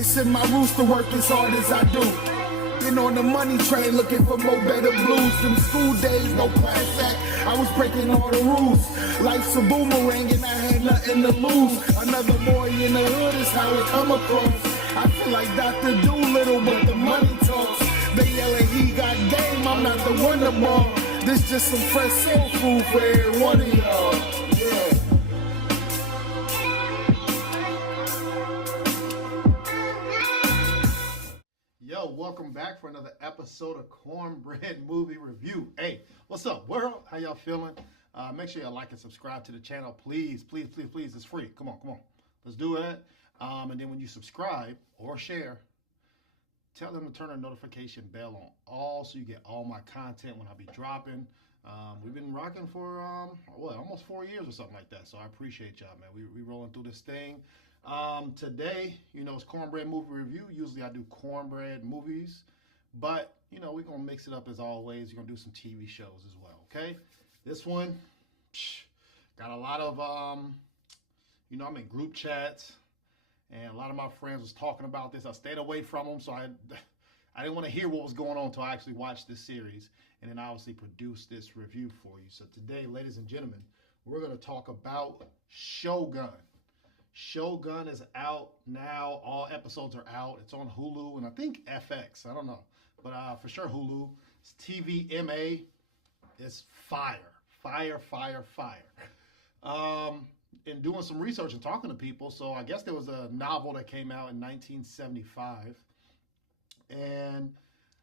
It's in my roots to work as hard as I do. Been on the money train looking for more better blues. Them school days, no class act, I was breaking all the rules. Life's a boomerang and I had nothing to lose. Another boy in the hood is how it come across. I feel like Dr. Doolittle, but the money talks. They yelling he got game, I'm not the wonder ball. This just some fresh soul food for every one of y'all. Yeah. Yo, welcome back for another episode of Cornbread Movie Review. Hey, what's up, world? How y'all feeling? Make sure y'all like and subscribe to the channel, please, please, please, please. It's free. Come on. Let's do it. And then when you subscribe or share, tell them to turn a notification bell on all so you get all my content when I be dropping. We've been rocking for almost 4 years or something like that. So I appreciate y'all, man. We rolling through this thing. Today, it's Cornbread Movie Review. Usually I do Cornbread movies, but we're gonna mix it up as always. We're gonna do some TV shows as well. Okay, this one got a lot of I'm in group chats, and a lot of my friends was talking about this. I stayed away from them, so I didn't want to hear what was going on until I actually watched this series, and then obviously produce this review for you. So today, ladies and gentlemen, we're gonna talk about Shogun. Shogun is out now. All episodes are out. It's on Hulu and I think FX. I don't know. But for sure Hulu. It's TVMA. It's fire. In doing some research and talking to people, so I guess there was a novel that came out in 1975. And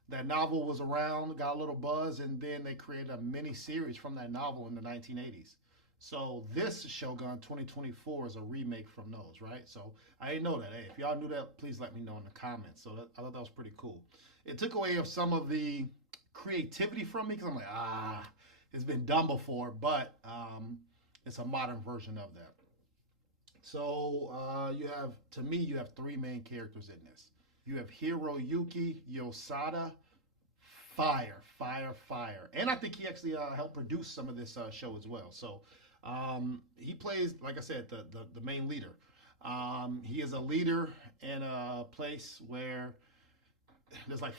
that novel was around, got a little buzz, and then they created a mini series from that novel in the 1980s. So this Shogun 2024 is a remake from those, right? So I didn't know that. Hey, if y'all knew that, please let me know in the comments. So I thought that was pretty cool. It took away of some of the creativity from me because I'm like, it's been done before, but it's a modern version of that. So you have three main characters in this. You have Hiroyuki Yosada, fire. And I think he actually helped produce some of this show as well. So he plays, like I said, the main leader. He is a leader in a place where there's like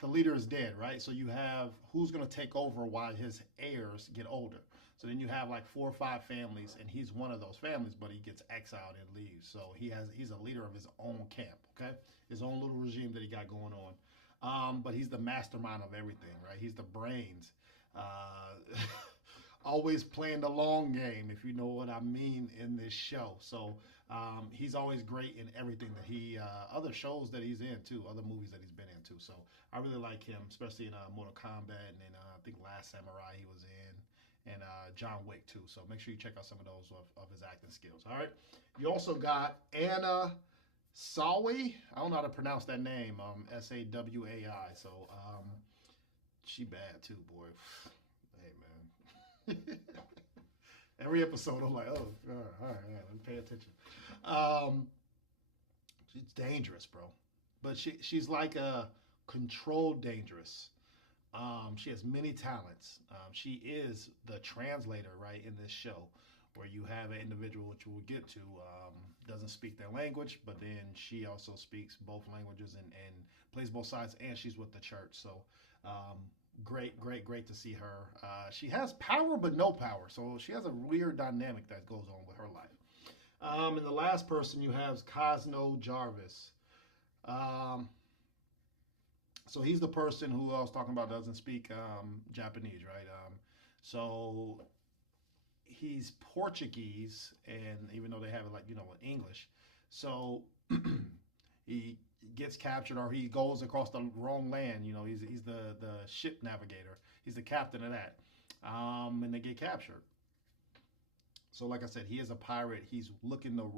the leader is dead, right? So you have who's going to take over while his heirs get older. So then you have like 4 or 5 families, and he's one of those families, but he gets exiled and leaves. So he's a leader of his own camp, okay? His own little regime that he got going on. But he's the mastermind of everything, right? He's the brains. Always playing the long game, if you know what I mean, in this show. So he's always great in everything that he, other shows that he's in too, other movies that he's been into. So I really like him, especially in Mortal Kombat, and then I think Last Samurai he was in, and John Wick too. So make sure you check out some of those of his acting skills. All right. You also got Anna Sawai. I don't know how to pronounce that name. Sawai. So she bad too, boy. Hey man. Every episode I'm like, oh, all right, let me pay attention. She's dangerous, bro. But she's like a controlled dangerous. She has many talents. She is the translator, right, in this show, where you have an individual, which we'll get to, doesn't speak their language, but then she also speaks both languages and plays both sides, and she's with the church. So great to see her. She has power, but no power. So she has a weird dynamic that goes on with her life. And the last person you have is Cosno Jarvis. So he's the person who I was talking about doesn't speak Japanese, right? So he's Portuguese, and even though they have it like, in English. So he gets captured, or he goes across the wrong land. He's the ship navigator. He's the captain of that. And they get captured. So like I said, he is a pirate. He's looking to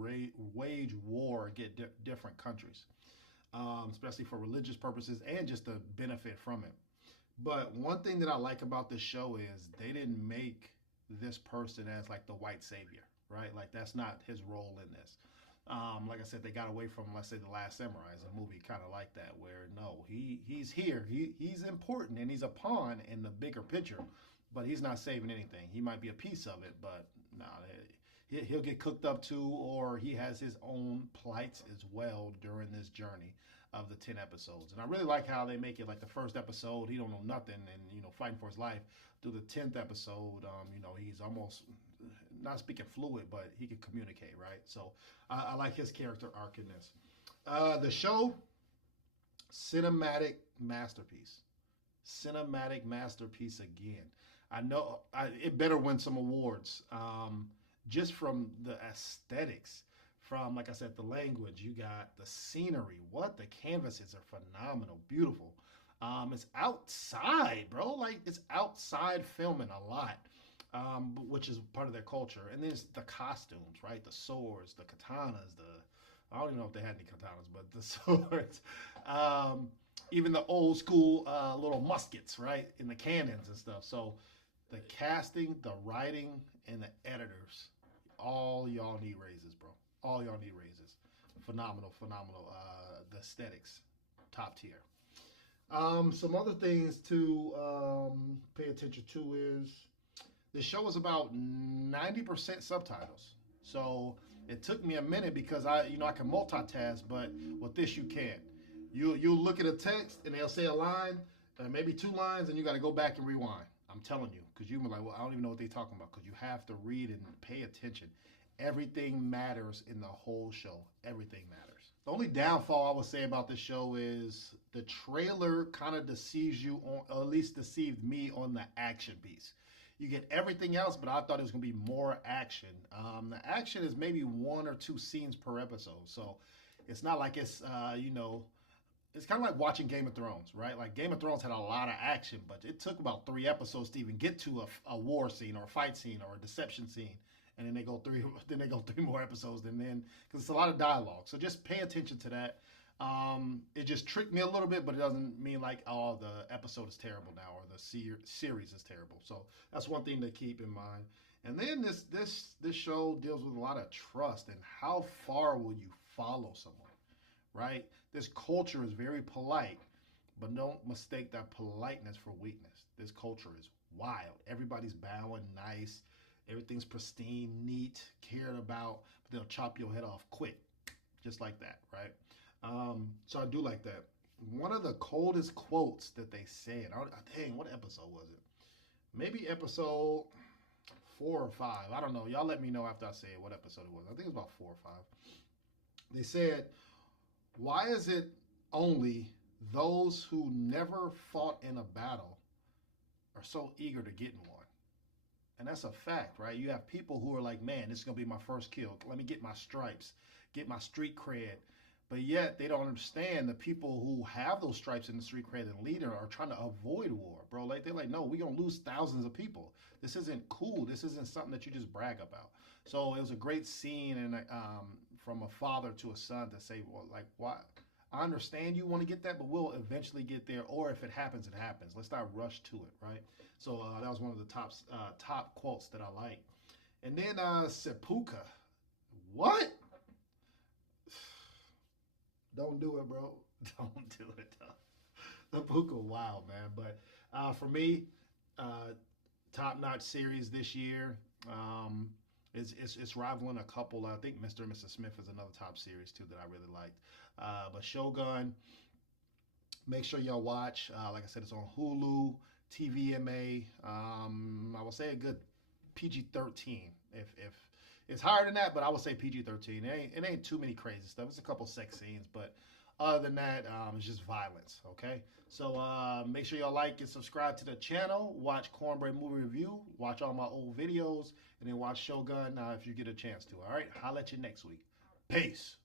wage war against different countries, especially for religious purposes and just to benefit from it. But one thing that I like about this show is they didn't make this person as like the white savior, right? Like that's not his role in this. Like I said, they got away from, let's say, The Last Samurai as a movie kind of like that, where no, he's here, he's important, and he's a pawn in the bigger picture, but he's not saving anything. He might be a piece of it, but no, he'll get cooked up to, or he has his own plights as well during this journey of the 10 episodes. And I really like how they make it like the first episode, he don't know nothing and, fighting for his life. Through the 10th episode, he's almost not speaking fluid, but he can communicate, right? So I like his character arc in this. The show, cinematic masterpiece. Cinematic masterpiece again. I know it better win some awards, just from the aesthetics, from, like I said, the language. You got the scenery. What, the canvases are phenomenal, beautiful. It's outside, bro. Like, it's outside filming a lot, which is part of their culture. And then it's the costumes, right? The swords, the katanas, I don't even know if they had any katanas, but the swords. Even the old school little muskets, right? And the cannons and stuff. So the casting, the writing, and the editors, all y'all need raises, bro. All y'all need raises. Phenomenal. The aesthetics, top tier. Some other things to pay attention to is the show is about 90% subtitles. So it took me a minute because I can multitask, but with this you can't. You'll look at a text and they'll say a line, maybe 2 lines, and you got to go back and rewind. I'm telling you, because you're like, well, I don't even know what they're talking about, because you have to read and pay attention. Everything matters in the whole show. Everything matters. The only downfall I would say about this show is the trailer kind of deceives you, or at least deceived me on the action piece. You get everything else, but I thought it was going to be more action. The action is maybe 1 or 2 scenes per episode, so it's not like it's it's kind of like watching Game of Thrones, right? Like Game of Thrones had a lot of action, but it took about 3 episodes to even get to a war scene or a fight scene or a deception scene. And then they go 3 more episodes, and then because it's a lot of dialogue. So just pay attention to that. It just tricked me a little bit, but it doesn't mean like, oh, the episode is terrible now or the series is terrible. So that's one thing to keep in mind. And then this show deals with a lot of trust and how far will you follow someone, right? This culture is very polite, but don't mistake that politeness for weakness. This culture is wild. Everybody's bowing nice. Everything's pristine, neat, cared about, but they'll chop your head off quick, just like that, right? So I do like that. One of the coldest quotes that they said, dang, what episode was it? Maybe episode 4 or 5. I don't know. Y'all let me know after I say what episode it was. I think it was about 4 or 5. They said, why is it only those who never fought in a battle are so eager to get in one? And that's a fact, right? You have people who are like, man, this is going to be my first kill. Let me get my stripes, get my street cred. But yet they don't understand the people who have those stripes in the street cred and leader are trying to avoid war, bro. Like they're like, no, we're going to lose thousands of people. This isn't cool. This isn't something that you just brag about. So it was a great scene and from a father to a son to say, well, like, why? I understand you want to get that, but we'll eventually get there. Or if it happens, it happens. Let's not rush to it, right? So that was one of the top quotes that I like. And then Seppuku. What? Don't do it, bro. Don't do it, though. Seppuku, wow, man. But for me, top-notch series this year. It's rivaling a couple. I think Mr. and Mrs. Smith is another top series, too, that I really liked. But Shogun, make sure y'all watch. Like I said, it's on Hulu, TVMA. I will say a good PG-13. If it's higher than that, but I would say PG-13. It ain't too many crazy stuff. It's a couple sex scenes, but other than that, it's just violence, okay? So make sure y'all like and subscribe to the channel. Watch Cornbread Movie Review. Watch all my old videos. And then watch Shogun if you get a chance to, all right? Holla at you next week. Peace.